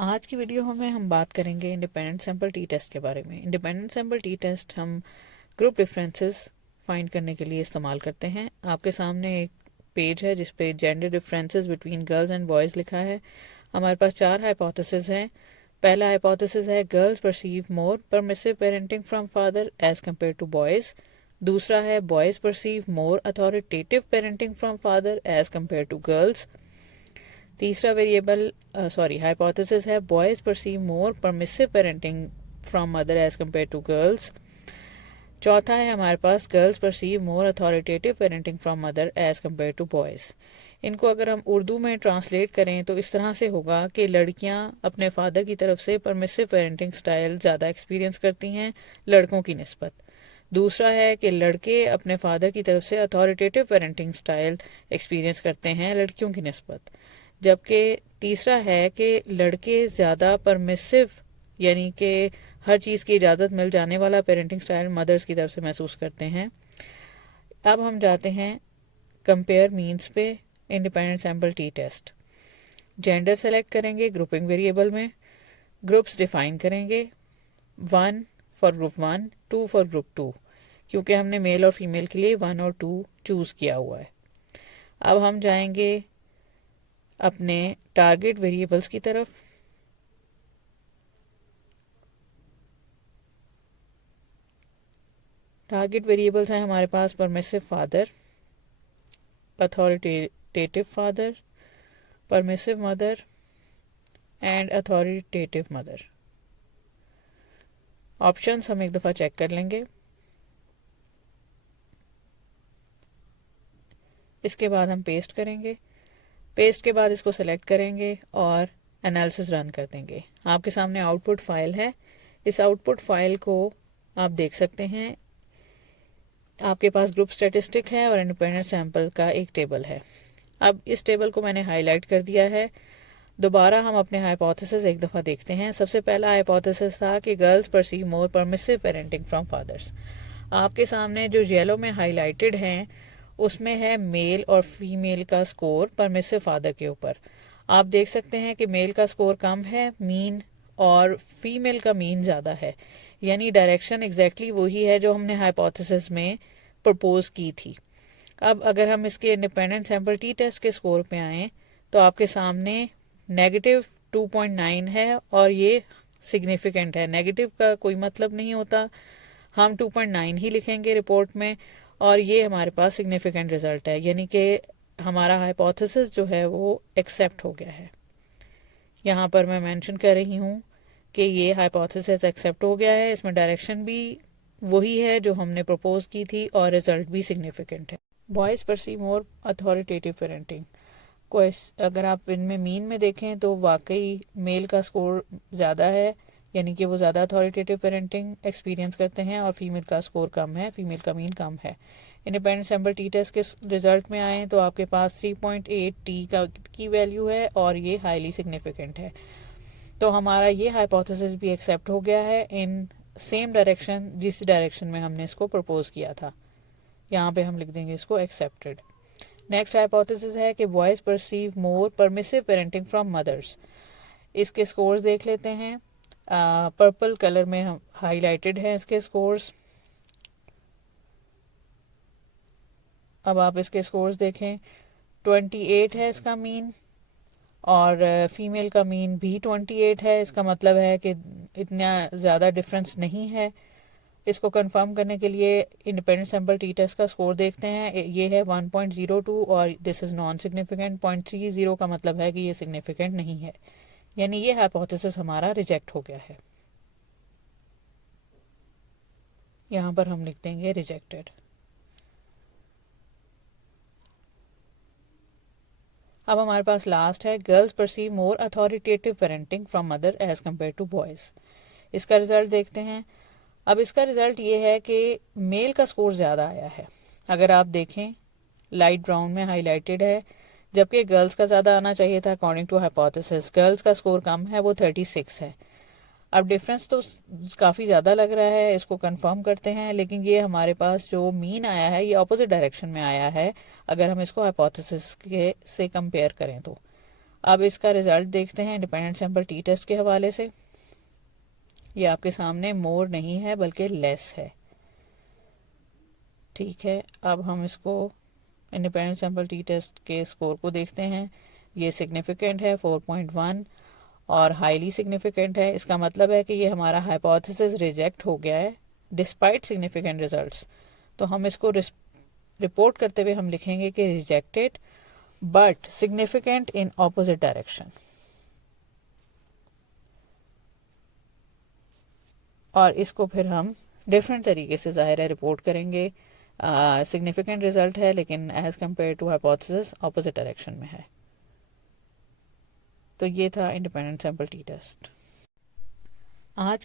आज की वीडियो में हम बात करेंगे इंडिपेंडेंट सैंपल टी टेस्ट के बारे में। इंडिपेंडेंट सैंपल टी टेस्ट हम ग्रुप डिफरेंसेस फाइंड करने के लिए इस्तेमाल करते हैं। आपके सामने एक पेज है जिस पे gender differences between girls and boys लिखा है। हमारे पास 4 हाइपोथेसिस हैं। पहला हाइपोथेसिस है girls perceive more permissive parenting from father as compare to boys. दूसरा है boys perceive more authoritative parenting from father as compare to girls. तीसरा हाइपोथेसिस है boys perceive more permissive parenting from mother as compare to girls. चौथा है हमारे पास girls perceive more authoritative parenting from mother as compare to boys. इनको अगर हम उर्दू में ट्रांसलेट करें तो इस तरह से होगा कि लड़कियां अपने फादर की तरफ से परमिसिव पेरेंटिंग स्टाइल ज़्यादा एक्सपीरियंस करती हैं लड़कों की निस्बत। दूसरा है कि लड़के अपने फादर की तरफ से अथॉरिटेटिव पेरेंटिंग स्टाइल एक्सपीरियंस करते हैं लड़कियों की निस्बत। जबकि तीसरा है कि लड़के ज़्यादा परमिसिव यानी कि हर चीज़ की इजाज़त मिल जाने वाला पेरेंटिंग स्टाइल मदर्स की तरफ से महसूस करते हैं। अब हम जाते हैं कंपेयर मीन्स पे independent sample t test. Gender select करेंगे ग्रुपिंग वेरिएबल में, ग्रुप्स डिफाइन करेंगे 1 फॉर ग्रुप 1, 2 फॉर ग्रुप 2, क्योंकि हमने मेल और फीमेल के लिए 1 और 2 चूज़ किया हुआ है। अब हम जाएंगे अपने टारगेट वेरिएबल्स की तरफ। टारगेट वेरिएबल्स हैं हमारे पास permissive father, authoritative father, permissive mother and authoritative mother. Options हम एक दफ़ा चेक कर लेंगे। इसके बाद हम पेस्ट करेंगे। पेस्ट के बाद इसको सेलेक्ट करेंगे और एनालिसिस रन कर देंगे। आपके सामने आउटपुट फाइल है। इस आउटपुट फाइल को आप देख सकते हैं। आपके पास ग्रुप स्टैटिस्टिक है और इंडिपेंडेंट सैंपल का एक टेबल है। अब इस टेबल को मैंने हाईलाइट कर दिया है। दोबारा हम अपने हाइपोथेसिस एक दफ़ा देखते हैं। सबसे पहला हाइपोथेसिस था कि girls perceive more permissive parenting from fathers. आपके सामने जो येलो में हाईलाइटेड हैं उसमें है मेल और फीमेल का स्कोर परमिसिव फादर के ऊपर। आप देख सकते हैं कि मेल का स्कोर कम है मीन, और फीमेल का मीन ज़्यादा है। यानी डायरेक्शन एग्जैक्टली वही है जो हमने हाइपोथेसिस में प्रपोज की थी। अब अगर हम इसके इंडिपेंडेंट सैंपल टी टेस्ट के स्कोर पे आए तो आपके सामने -2.9 है और ये सिग्निफिकेंट है। नेगेटिव का कोई मतलब नहीं होता, हम 2.9 ही लिखेंगे रिपोर्ट में और ये हमारे पास सिग्निफिकेंट रिजल्ट है, यानी कि हमारा हाइपोथेसिस जो है वो एक्सेप्ट हो गया है। यहाँ पर मैं मेंशन कर रही हूँ कि ये हाइपोथेसिस एक्सेप्ट हो गया है। इसमें डायरेक्शन भी वही है जो हमने प्रपोज की थी और रिजल्ट भी सिग्निफिकेंट है। Boys perceive more authoritative parenting को अगर आप इनमें मीन में देखें तो वाकई मेल का स्कोर ज़्यादा है, यानी कि वो ज़्यादा अथॉरिटेटिव पेरेंटिंग एक्सपीरियंस करते हैं, और फीमेल का स्कोर कम है, फीमेल का मीन कम है। इंडिपेंडेंट सैंपल टी टेस्ट के रिजल्ट में आए तो आपके पास 3.8 टी की वैल्यू है और ये हाईली सिग्निफिकेंट है। तो हमारा ये हाइपोथेसिस भी एक्सेप्ट हो गया है इन सेम डायरेक्शन जिस डायरेक्शन में हमने इसको प्रपोज किया था। यहाँ पे हम लिख देंगे इसको एक्सेप्टेड। नेक्स्ट हाइपोथेसिस है कि boys perceive more permissive parenting from mothers. इसके स्कोर्स देख लेते हैं। पर्पल कलर में हम हाईलाइटेड हैं इसके स्कोर्स। अब आप इसके स्कोर्स देखें, 28 है इसका मीन और फीमेल का मीन भी 28 है। इसका मतलब है कि इतना ज़्यादा डिफरेंस नहीं है। इसको कंफर्म करने के लिए इंडिपेंडेंट सैंपल टी टेस्ट का स्कोर देखते हैं। ये है 1.02 और दिस इज़ नॉन सिग्निफिकेंट। 0.30 का मतलब है कि ये सिग्निफिकेंट नहीं है, यानी ये हाइपोथेसिस हमारा रिजेक्ट हो गया है। यहाँ पर हम लिख देंगे रिजेक्टेड। अब हमारे पास लास्ट है girls perceive more authoritative parenting from mother as compare to boys. इसका रिजल्ट देखते हैं। अब इसका रिजल्ट ये है कि मेल का स्कोर ज़्यादा आया है। अगर आप देखें लाइट ब्राउन में हाईलाइटेड है, जबकि गर्ल्स का ज़्यादा आना चाहिए था अकॉर्डिंग टू हाइपोथेसिस। गर्ल्स का स्कोर कम है, वो 36 है। अब डिफरेंस तो काफ़ी ज़्यादा लग रहा है, इसको कंफर्म करते हैं। लेकिन ये हमारे पास जो मीन आया है ये अपोजिट डायरेक्शन में आया है अगर हम इसको हाइपोथेसिस के से कंपेयर करें तो। अब इसका रिजल्ट देखते हैं इंडिपेंडेंट सैंपल टी टेस्ट के हवाले से। ये आपके सामने मोर नहीं है बल्कि लेस है। ठीक है, अब हम इसको इंडिपेंडेंट सैंपल टी टेस्ट के स्कोर को देखते हैं। ये सिग्निफिकेंट है 4.1 और हाईली सिग्निफिकेंट है। इसका मतलब है कि ये हमारा हाइपोथेसिस रिजेक्ट हो गया है डिस्पाइट सिग्निफिकेंट रिजल्ट्स। तो हम इसको रिपोर्ट करते हुए हम लिखेंगे कि rejected but significant in opposite direction. और इसको फिर हम डिफरेंट तरीके से ज़ाहिर है रिपोर्ट करेंगे। सिग्निफिकेंट रिजल्ट है लेकिन as compare to hypothesis opposite direction में है। तो ये था इंडिपेंडेंट सैंपल टी टेस्ट। आज